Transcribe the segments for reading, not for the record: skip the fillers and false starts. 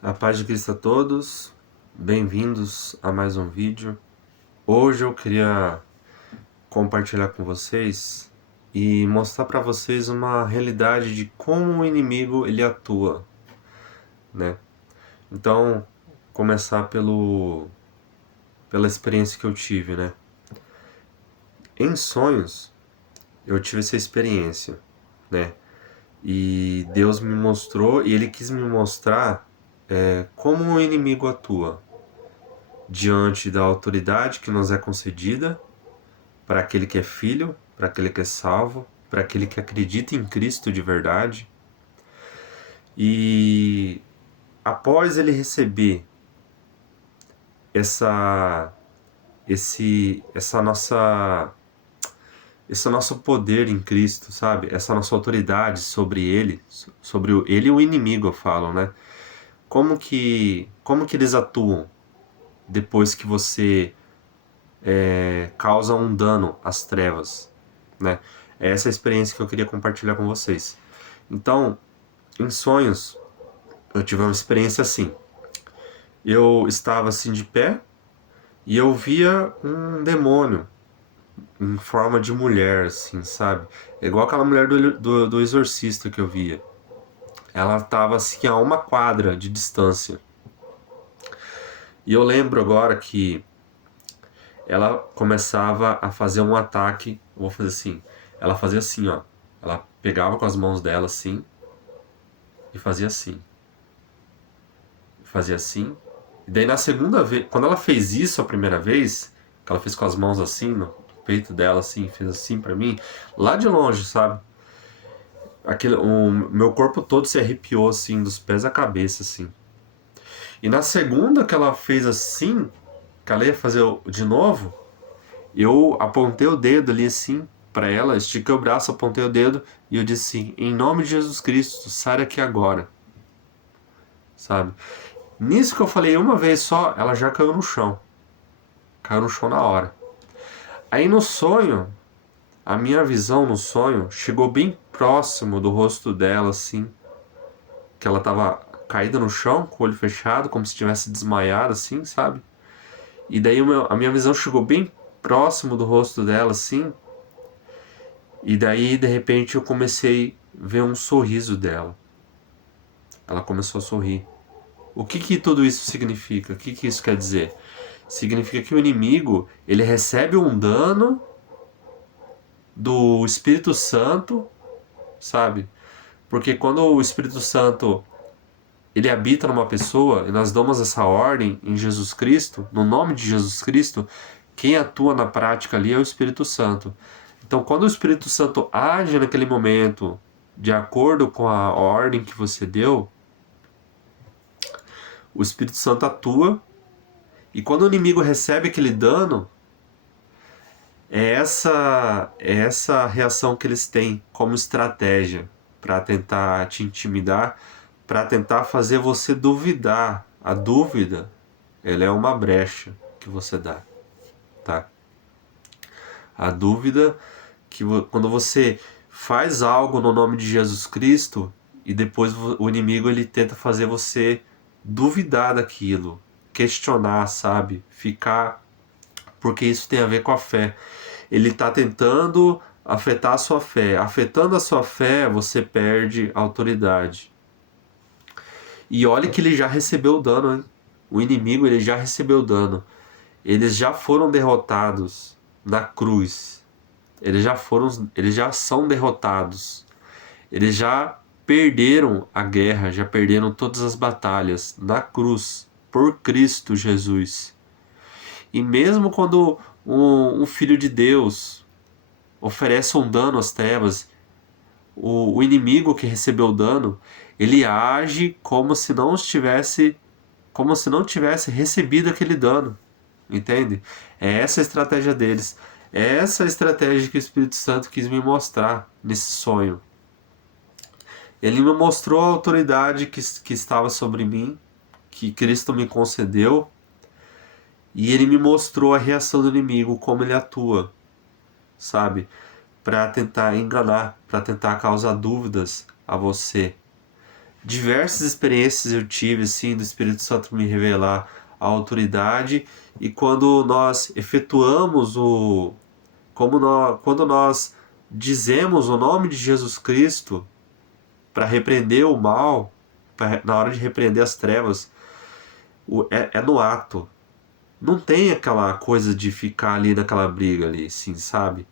A paz de Cristo a todos, bem-vindos a mais um vídeo. Hoje eu queria compartilhar com vocês e mostrar para vocês uma realidade de como o inimigo ele atua, né? Então, começar pela experiência que eu tive, né? Em sonhos, eu tive essa experiência, né? E Deus me mostrou, e Ele quis me mostrar como o inimigo atua diante da autoridade que nos é concedida para aquele que é filho, para aquele que é salvo, para aquele que acredita em Cristo de verdade. E após ele receber essa essa nossa esse nosso poder em Cristo, sabe? Essa nossa autoridade sobre ele, sobre ele e o inimigo, eu falo, né? Como que eles atuam depois que você causa um dano às trevas, né? É essa experiência que eu queria compartilhar com vocês. Então, em sonhos, eu tive uma experiência assim. Eu estava assim de pé e eu via um demônio em forma de mulher, assim, sabe? É igual aquela mulher do exorcista que eu via. Ela estava assim a uma quadra de distância. E eu lembro agora que ela começava a fazer um ataque. Eu vou fazer assim. Ela fazia assim, ó. Ela pegava com as mãos dela assim e fazia assim. Fazia assim. E daí na segunda vez, quando ela fez isso a primeira vez, que ela fez com as mãos assim, no peito dela assim, fez assim pra mim, lá de longe, sabe? O meu corpo todo se arrepiou assim, dos pés à cabeça assim. E na segunda que ela fez assim, que ela ia fazer de novo, eu apontei o dedo ali assim pra ela, estiquei o braço, apontei o dedo e eu disse assim: "Em nome de Jesus Cristo, sai daqui agora", sabe? Nisso que eu falei uma vez só, ela já caiu no chão. Caiu no chão na hora. Aí no sonho, a minha visão no sonho chegou bem próximo do rosto dela, assim, que ela tava caída no chão, com o olho fechado, como se tivesse desmaiado, assim, sabe? E daí a minha visão chegou bem próximo do rosto dela, assim, e daí de repente eu comecei a ver um sorriso dela. Ela começou a sorrir. O que que tudo isso significa? O que que isso quer dizer? Significa que o inimigo, ele recebe um dano do Espírito Santo, sabe? Porque quando o Espírito Santo ele habita numa pessoa e nós damos essa ordem em Jesus Cristo, no nome de Jesus Cristo, quem atua na prática ali é o Espírito Santo. Então, quando o Espírito Santo age naquele momento de acordo com a ordem que você deu, o Espírito Santo atua e quando o inimigo recebe aquele dano, é essa reação que eles têm como estratégia para tentar te intimidar, para tentar fazer você duvidar. A dúvida, ela é uma brecha que você dá, tá? A dúvida que quando você faz algo no nome de Jesus Cristo e depois o inimigo ele tenta fazer você duvidar daquilo, questionar, sabe? Ficar, porque isso tem a ver com a fé. Ele está tentando afetar a sua fé. Afetando a sua fé, você perde a autoridade. E olha que ele já recebeu dano, hein? O inimigo ele já recebeu dano. Eles já foram derrotados na cruz. Eles já são derrotados. Eles já perderam a guerra, já perderam todas as batalhas na cruz por Cristo Jesus. E mesmo quando um filho de Deus oferece um dano às trevas, o inimigo que recebeu o dano, ele age como se não tivesse recebido aquele dano, entende? É essa a estratégia deles. É essa a estratégia que o Espírito Santo quis me mostrar nesse sonho. Ele me mostrou a autoridade que estava sobre mim, que Cristo me concedeu, e ele me mostrou a reação do inimigo, como ele atua, sabe? Para tentar enganar, para tentar causar dúvidas a você. diversas experiências eu tive, assim, do Espírito Santo me revelar a autoridade, e quando nós efetuamos quando nós dizemos o nome de Jesus Cristo para repreender o mal, na hora de repreender as trevas, é no ato. Não tem aquela coisa de ficar ali naquela briga ali, sim, sabe?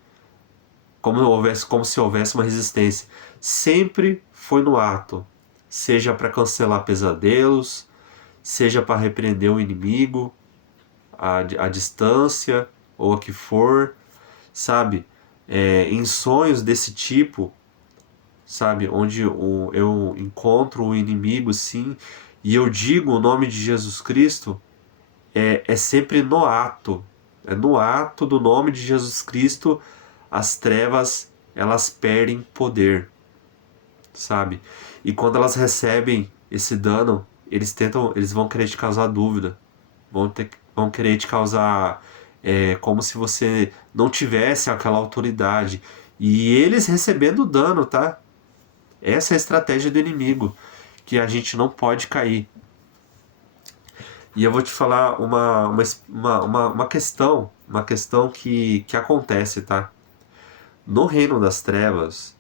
Como se houvesse uma resistência. Sempre foi no ato, seja para cancelar pesadelos, seja para repreender o inimigo, a distância ou o que for, sabe? Em sonhos desse tipo, sabe? Onde eu encontro o inimigo, sim, e eu digo o nome de Jesus Cristo, é sempre no ato. É no ato do nome de Jesus Cristo, as trevas, elas perdem poder, sabe? E quando elas recebem esse dano, eles vão querer te causar dúvida, vão querer te causar como se você não tivesse aquela autoridade. E eles recebendo dano, tá? Essa é a estratégia do inimigo, que a gente não pode cair. E eu vou te falar uma questão que acontece, tá? No reino das trevas,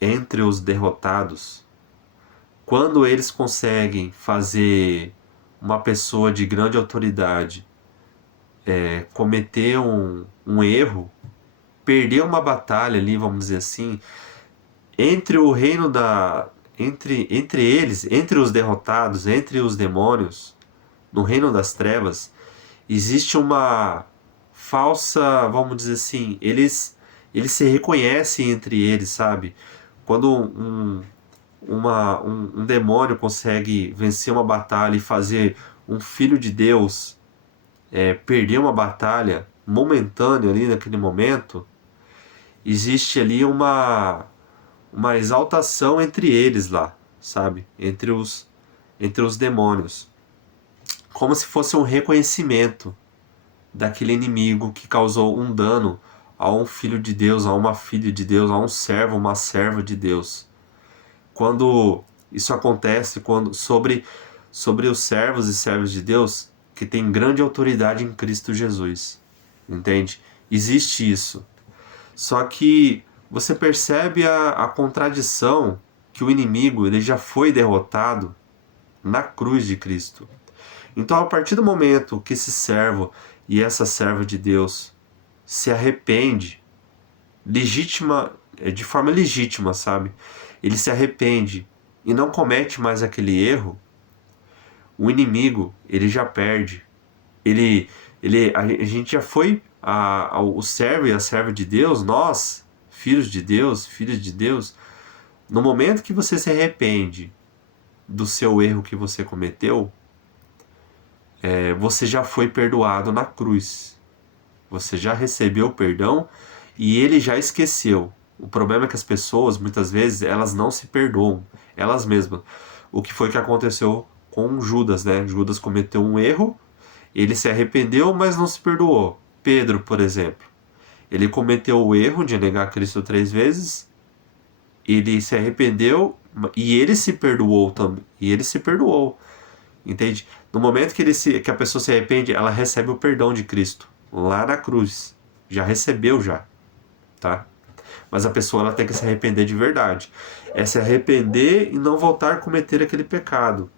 entre os derrotados, quando eles conseguem fazer uma pessoa de grande autoridade cometer um erro, perder uma batalha ali, vamos dizer assim, entre o reino da. Entre eles, entre os derrotados, entre os demônios, no reino das trevas, existe uma falsa, vamos dizer assim, eles se reconhecem entre eles, sabe? Quando um demônio consegue vencer uma batalha e fazer um filho de Deus perder uma batalha momentânea ali naquele momento, existe ali uma exaltação entre eles lá, sabe? Entre os demônios. Como se fosse um reconhecimento daquele inimigo que causou um dano a um filho de Deus, a uma filha de Deus, a um servo, uma serva de Deus. Quando isso acontece, sobre os servos e servas de Deus que têm grande autoridade em Cristo Jesus, entende? Existe isso. Só que você percebe a contradição, que o inimigo ele já foi derrotado na cruz de Cristo. Então, a partir do momento que esse servo e essa serva de Deus se arrepende, de forma legítima, sabe? Ele se arrepende e não comete mais aquele erro, o inimigo, ele já perde. A gente já foi o servo e a serva de Deus, nós, filhos de Deus, filhas de Deus, no momento que você se arrepende do seu erro que você cometeu, você já foi perdoado na cruz. Você já recebeu o perdão e ele já esqueceu. O problema é que as pessoas, muitas vezes, elas não se perdoam, elas mesmas. O que foi que aconteceu com Judas, né? Judas cometeu um erro, ele se arrependeu, mas não se perdoou. Pedro, por exemplo, ele cometeu o erro de negar Cristo 3 vezes, ele se arrependeu e ele se perdoou também. E ele se perdoou, entende? No momento que a pessoa se arrepende, ela recebe o perdão de Cristo lá na cruz. Já recebeu já, tá? Mas a pessoa ela tem que se arrepender de verdade. É se arrepender e não voltar a cometer aquele pecado.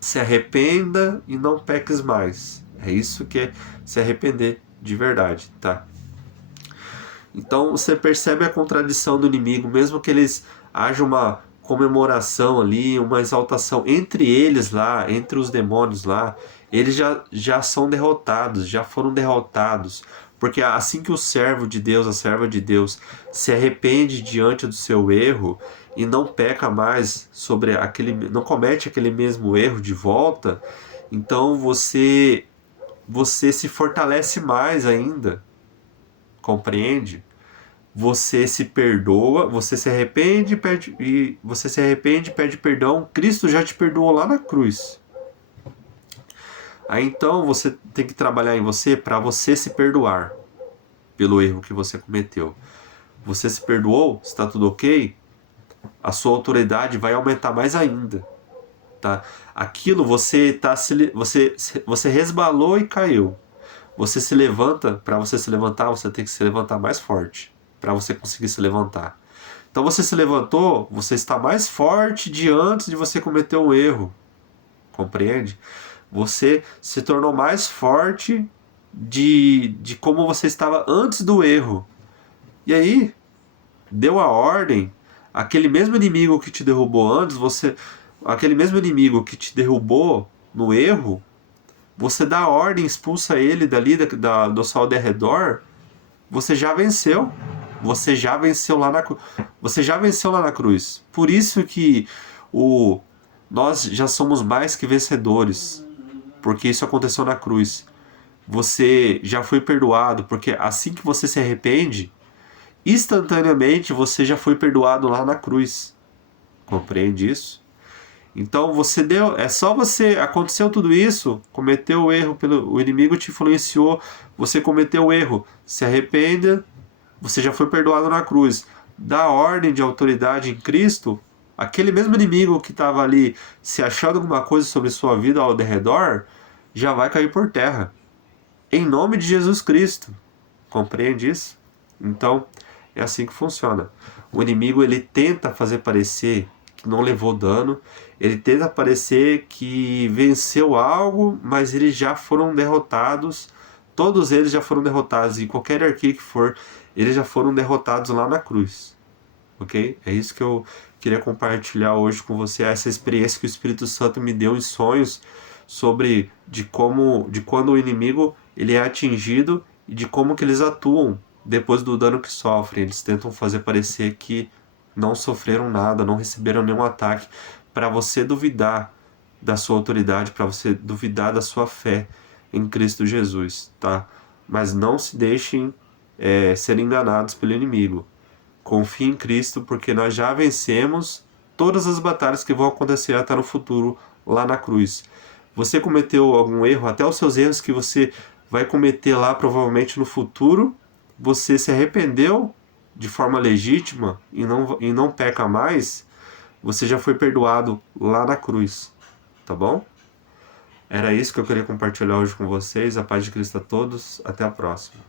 Se arrependa e não peques mais. É isso que é se arrepender de verdade, tá? Então você percebe a contradição do inimigo, mesmo que eles haja uma comemoração ali, uma exaltação entre eles lá, entre os demônios lá, eles já são derrotados, já foram derrotados. Porque assim que o servo de Deus, a serva de Deus, se arrepende diante do seu erro e não peca mais não comete aquele mesmo erro de volta, então você se fortalece mais ainda, compreende? Você se perdoa, você se arrepende, pede perdão. Cristo já te perdoou lá na cruz. Aí então você tem que trabalhar em você para você se perdoar pelo erro que você cometeu. Você se perdoou? Está tudo ok? A sua autoridade vai aumentar mais ainda, tá? Aquilo você resbalou e caiu. Você se levanta, para você se levantar, você tem que se levantar mais forte, para você conseguir se levantar. Então você se levantou, você está mais forte de antes de você cometer um erro. Compreende? Você se tornou mais forte de como você estava antes do erro. E aí, deu a ordem, aquele mesmo inimigo que te derrubou antes, aquele mesmo inimigo que te derrubou no erro, você dá a ordem, expulsa ele dali do seu derredor, você já venceu. Você já venceu lá na cruz. Você já venceu lá na cruz. Por isso que o nós já somos mais que vencedores, porque isso aconteceu na cruz. Você já foi perdoado, porque assim que você se arrepende, instantaneamente você já foi perdoado lá na cruz. Compreende isso? Então você deu, é só você, aconteceu tudo isso, cometeu o erro, o inimigo te influenciou, você cometeu o erro, se arrependa, você já foi perdoado na cruz. Dá ordem de autoridade em Cristo, aquele mesmo inimigo que estava ali se achando alguma coisa sobre sua vida ao derredor, já vai cair por terra. Em nome de Jesus Cristo. Compreende isso? Então, é assim que funciona. O inimigo, ele tenta fazer parecer que não levou dano, ele tenta parecer que venceu algo, mas eles já foram derrotados. Todos eles já foram derrotados, em qualquer hierarquia que for, eles já foram derrotados lá na cruz. Ok? É isso que eu queria compartilhar hoje com você, essa experiência que o Espírito Santo me deu em sonhos sobre de quando o inimigo ele é atingido e de como que eles atuam depois do dano que sofrem. Eles tentam fazer parecer que não sofreram nada, não receberam nenhum ataque, para você duvidar da sua autoridade, para você duvidar da sua fé em Cristo Jesus, tá? Mas não se deixem ser enganados pelo inimigo. Confie em Cristo, porque nós já vencemos todas as batalhas que vão acontecer até no futuro, lá na cruz. Você cometeu algum erro, até os seus erros que você vai cometer lá provavelmente no futuro, você se arrependeu de forma legítima e não peca mais, você já foi perdoado lá na cruz, tá bom? Era isso que eu queria compartilhar hoje com vocês. A paz de Cristo a todos. Até a próxima.